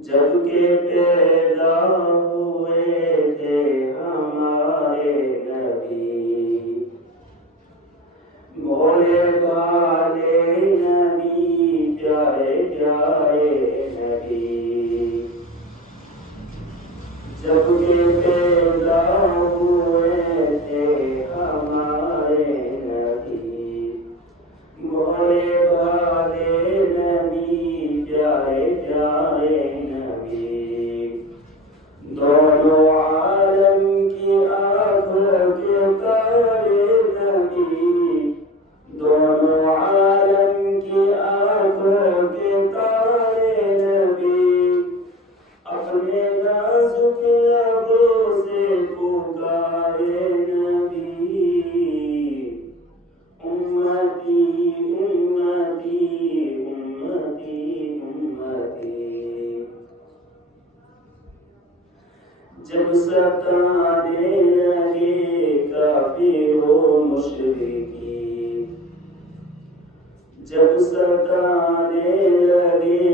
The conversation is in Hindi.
जब के पैदा हुए थे हमारे नबी, भोले भाले नबी, प्यारे प्यारे नबी। जब के पैदा हुए थे हमारे नबी, भोले भाले नबी, प्यारे प्यारे नबी। दोनों आलम की आंखों के तारे नबी, दोनों आलम की आंखों के तारे नबी। अपने नाजुक लबों से पुकारे नबी, उम्मती उम्मती उम्मती उम्मती। जब सताने लगे काफिरों मुशरिकी, जब सताने लगे